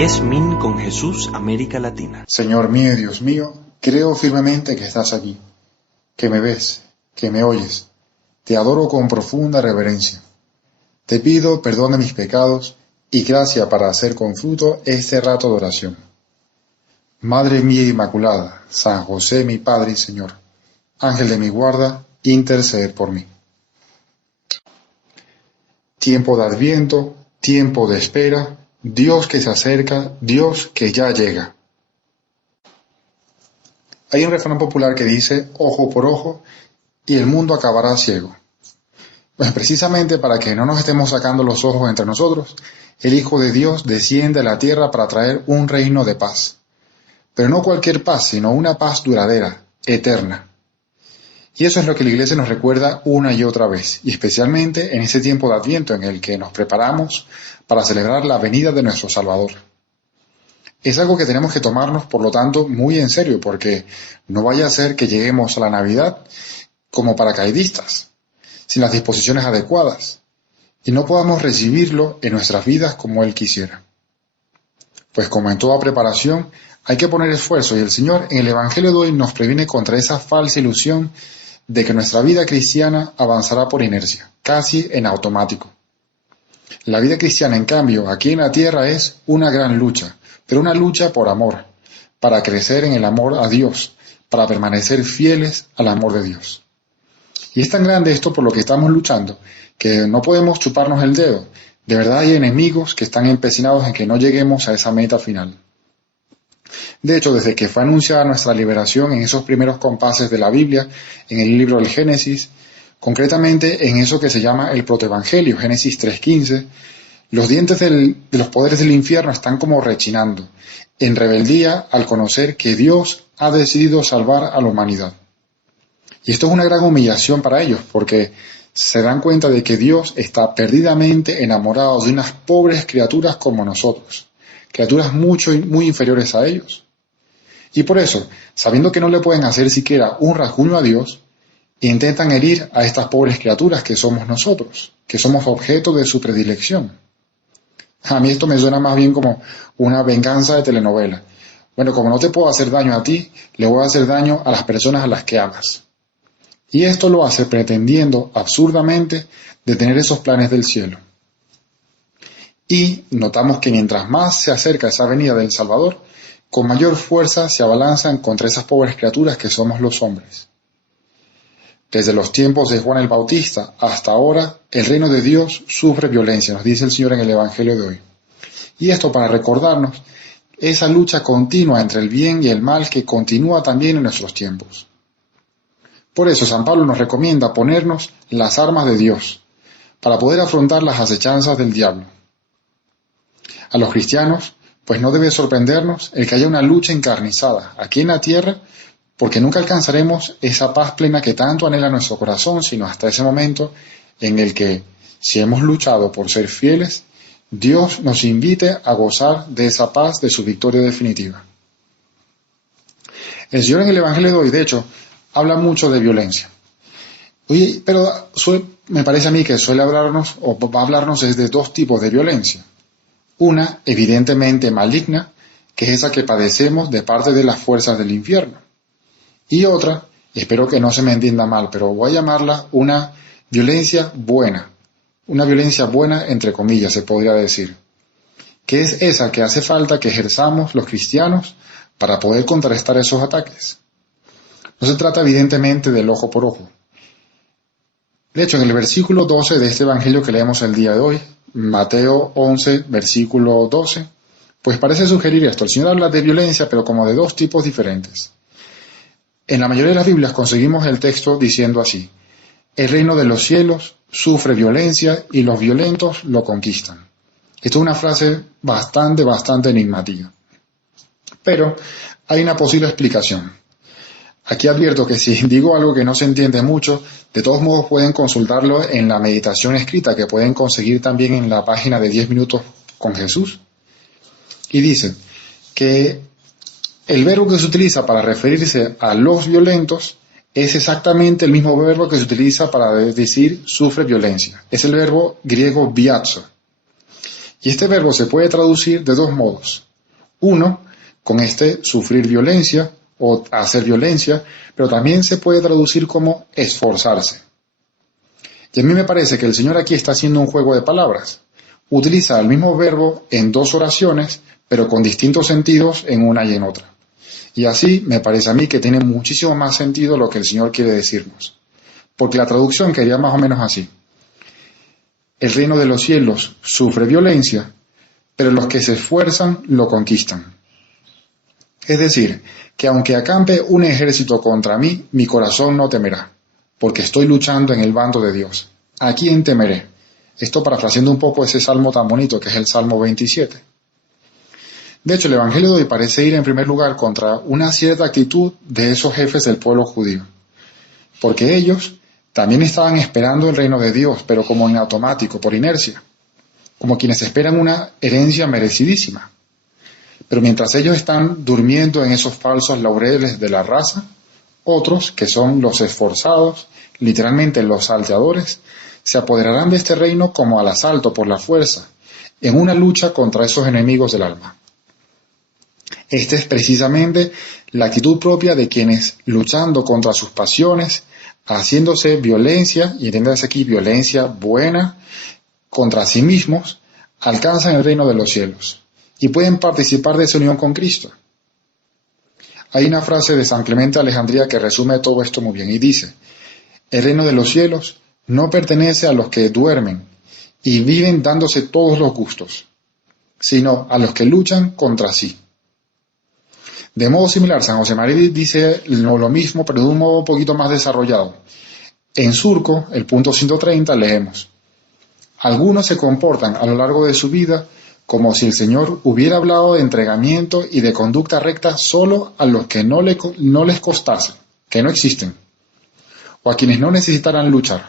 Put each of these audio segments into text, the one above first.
10.000 con Jesús, América Latina. Señor mío y Dios mío, creo firmemente que estás aquí, que me ves, que me oyes. Te adoro con profunda reverencia. Te pido perdón de mis pecados y gracia para hacer con fruto este rato de oración. Madre mía Inmaculada, San José mi Padre y Señor, Ángel de mi guarda, intercede por mí. Tiempo de Adviento, tiempo de espera, Dios que se acerca, Dios que ya llega. Hay un refrán popular que dice, ojo por ojo, y el mundo acabará ciego. Pues precisamente para que no nos estemos sacando los ojos entre nosotros, el Hijo de Dios desciende a la tierra para traer un reino de paz. Pero no cualquier paz, sino una paz duradera, eterna. Y eso es lo que la Iglesia nos recuerda una y otra vez, y especialmente en ese tiempo de Adviento en el que nos preparamos para celebrar la venida de nuestro Salvador. Es algo que tenemos que tomarnos, por lo tanto, muy en serio, porque no vaya a ser que lleguemos a la Navidad como paracaidistas, sin las disposiciones adecuadas, y no podamos recibirlo en nuestras vidas como Él quisiera. Pues como en toda preparación, hay que poner esfuerzo, y el Señor en el Evangelio de hoy nos previene contra esa falsa ilusión de que nuestra vida cristiana avanzará por inercia, casi en automático. La vida cristiana, en cambio, aquí en la tierra es una gran lucha, pero una lucha por amor, para crecer en el amor a Dios, para permanecer fieles al amor de Dios. Y es tan grande esto por lo que estamos luchando, que no podemos chuparnos el dedo. De verdad hay enemigos que están empecinados en que no lleguemos a esa meta final. De hecho, desde que fue anunciada nuestra liberación en esos primeros compases de la Biblia, en el libro del Génesis, concretamente en eso que se llama el protoevangelio, Génesis 3:15, los dientes de los poderes del infierno están como rechinando, en rebeldía al conocer que Dios ha decidido salvar a la humanidad. Y esto es una gran humillación para ellos, porque se dan cuenta de que Dios está perdidamente enamorado de unas pobres criaturas como nosotros, criaturas muy inferiores a ellos. Y por eso, sabiendo que no le pueden hacer siquiera un rasguño a Dios, intentan herir a estas pobres criaturas que somos nosotros, que somos objeto de su predilección. A mí esto me suena más bien como una venganza de telenovela. Bueno, como no te puedo hacer daño a ti, le voy a hacer daño a las personas a las que amas. Y esto lo hace pretendiendo absurdamente detener esos planes del cielo. Y notamos que mientras más se acerca esa venida del Salvador, con mayor fuerza se abalanzan contra esas pobres criaturas que somos los hombres. Desde los tiempos de Juan el Bautista hasta ahora, el reino de Dios sufre violencia, nos dice el Señor en el Evangelio de hoy. Y esto para recordarnos esa lucha continua entre el bien y el mal que continúa también en nuestros tiempos. Por eso San Pablo nos recomienda ponernos las armas de Dios, para poder afrontar las acechanzas del diablo. A los cristianos, pues no debe sorprendernos el que haya una lucha encarnizada aquí en la tierra, porque nunca alcanzaremos esa paz plena que tanto anhela nuestro corazón, sino hasta ese momento en el que, si hemos luchado por ser fieles, Dios nos invite a gozar de esa paz, de su victoria definitiva. El Señor en el Evangelio de hoy, de hecho, habla mucho de violencia. Oye, pero me parece a mí que suele hablarnos, o va a hablarnos de dos tipos de violencia. Una, evidentemente maligna, que es esa que padecemos de parte de las fuerzas del infierno. Y otra, espero que no se me entienda mal, pero voy a llamarla una violencia buena entre comillas se podría decir, que es esa que hace falta que ejerzamos los cristianos para poder contrarrestar esos ataques. No se trata evidentemente del ojo por ojo. De hecho, en el versículo 12 de este evangelio que leemos el día de hoy, Mateo 11, versículo 12, pues parece sugerir esto. El Señor habla de violencia, pero como de dos tipos diferentes. En la mayoría de las Biblias conseguimos el texto diciendo así: el reino de los cielos sufre violencia y los violentos lo conquistan. Esto es una frase bastante enigmática. Pero hay una posible explicación. Aquí advierto que si digo algo que no se entiende mucho, de todos modos pueden consultarlo en la meditación escrita que pueden conseguir también en la página de 10 minutos con Jesús. Y dice que el verbo que se utiliza para referirse a los violentos es exactamente el mismo verbo que se utiliza para decir sufre violencia. Es el verbo griego biazo. Y este verbo se puede traducir de dos modos. Uno, con sufrir violencia o hacer violencia, pero también se puede traducir como esforzarse. Y a mí me parece que el Señor aquí está haciendo un juego de palabras. Utiliza el mismo verbo en dos oraciones, pero con distintos sentidos en una y en otra. Y así me parece a mí que tiene muchísimo más sentido lo que el Señor quiere decirnos. Porque la traducción quedaría más o menos así. El reino de los cielos sufre violencia, pero los que se esfuerzan lo conquistan. Es decir, que aunque acampe un ejército contra mí, mi corazón no temerá, porque estoy luchando en el bando de Dios. ¿A quién temeré? Esto parafraseando un poco ese salmo tan bonito que es el Salmo 27. De hecho, el Evangelio de hoy parece ir en primer lugar contra una cierta actitud de esos jefes del pueblo judío, porque ellos también estaban esperando el reino de Dios, pero como en automático, por inercia, como quienes esperan una herencia merecidísima. Pero mientras ellos están durmiendo en esos falsos laureles de la raza, otros, que son los esforzados, literalmente los salteadores, se apoderarán de este reino como al asalto por la fuerza, en una lucha contra esos enemigos del alma. Esta es precisamente la actitud propia de quienes, luchando contra sus pasiones, haciéndose violencia, y entiéndase aquí violencia buena, contra sí mismos, alcanzan el reino de los cielos y pueden participar de esa unión con Cristo. Hay una frase de San Clemente de Alejandría que resume todo esto muy bien y dice: el reino de los cielos no pertenece a los que duermen y viven dándose todos los gustos, sino a los que luchan contra sí. De modo similar, San José María dice lo mismo, pero de un modo un poquito más desarrollado. En Surco, el punto 130, leemos: algunos se comportan a lo largo de su vida como si el Señor hubiera hablado de entregamiento y de conducta recta solo a los que no les costase, que no existen, o a quienes no necesitaran luchar.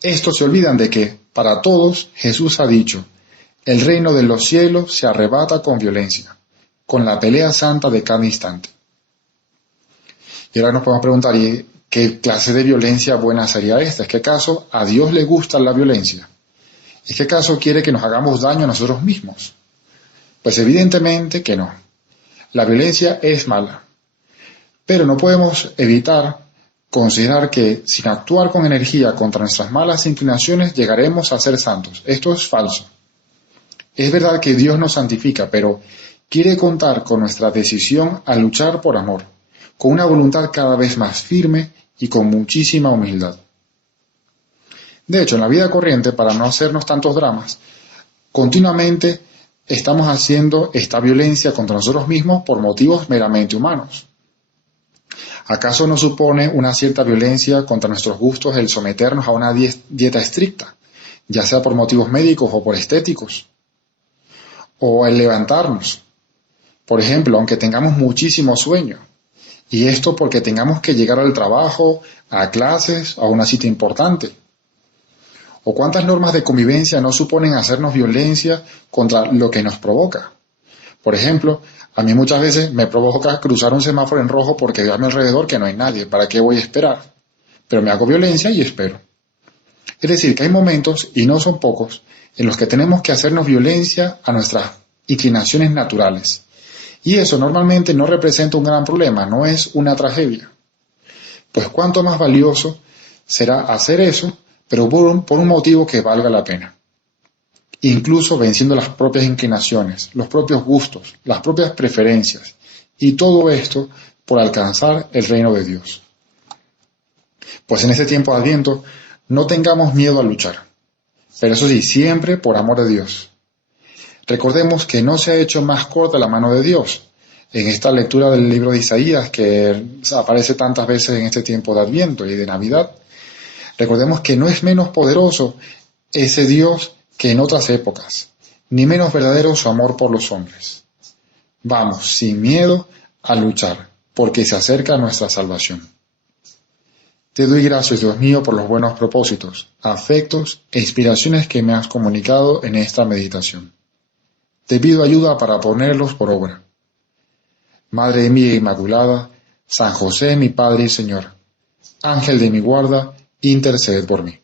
Estos se olvidan de que, para todos, Jesús ha dicho: el reino de los cielos se arrebata con violencia, con la pelea santa de cada instante. Y ahora nos podemos preguntar, ¿y qué clase de violencia buena sería esta? ¿Es que acaso a Dios le gusta la violencia? ¿Es que acaso quiere que nos hagamos daño a nosotros mismos? Pues evidentemente que no. La violencia es mala. Pero no podemos evitar considerar que sin actuar con energía contra nuestras malas inclinaciones llegaremos a ser santos. Esto es falso. Es verdad que Dios nos santifica, pero quiere contar con nuestra decisión a luchar por amor, con una voluntad cada vez más firme y con muchísima humildad. De hecho, en la vida corriente, para no hacernos tantos dramas, continuamente estamos haciendo esta violencia contra nosotros mismos por motivos meramente humanos. ¿Acaso no supone una cierta violencia contra nuestros gustos el someternos a una dieta estricta, ya sea por motivos médicos o por estéticos? O el levantarnos, por ejemplo, aunque tengamos muchísimo sueño, y esto porque tengamos que llegar al trabajo, a clases, a una cita importante. ¿O cuántas normas de convivencia no suponen hacernos violencia contra lo que nos provoca? Por ejemplo, a mí muchas veces me provoca cruzar un semáforo en rojo porque veo a mi alrededor que no hay nadie. ¿Para qué voy a esperar? Pero me hago violencia y espero. Es decir, que hay momentos, y no son pocos, en los que tenemos que hacernos violencia a nuestras inclinaciones naturales. Y eso normalmente no representa un gran problema, no es una tragedia. Pues cuánto más valioso será hacer eso, pero por un motivo que valga la pena. Incluso venciendo las propias inclinaciones, los propios gustos, las propias preferencias, y todo esto por alcanzar el reino de Dios. Pues en este tiempo de Adviento no tengamos miedo a luchar, pero eso sí, siempre por amor de Dios. Recordemos que no se ha hecho más corta la mano de Dios. En esta lectura del libro de Isaías, que aparece tantas veces en este tiempo de Adviento y de Navidad, recordemos que no es menos poderoso ese Dios que en otras épocas, ni menos verdadero su amor por los hombres. Vamos, sin miedo, a luchar, porque se acerca nuestra salvación. Te doy gracias, Dios mío, por los buenos propósitos, afectos e inspiraciones que me has comunicado en esta meditación. Te pido ayuda para ponerlos por obra. Madre mía Inmaculada, San José, mi Padre y Señor, Ángel de mi guarda, interceded por mí.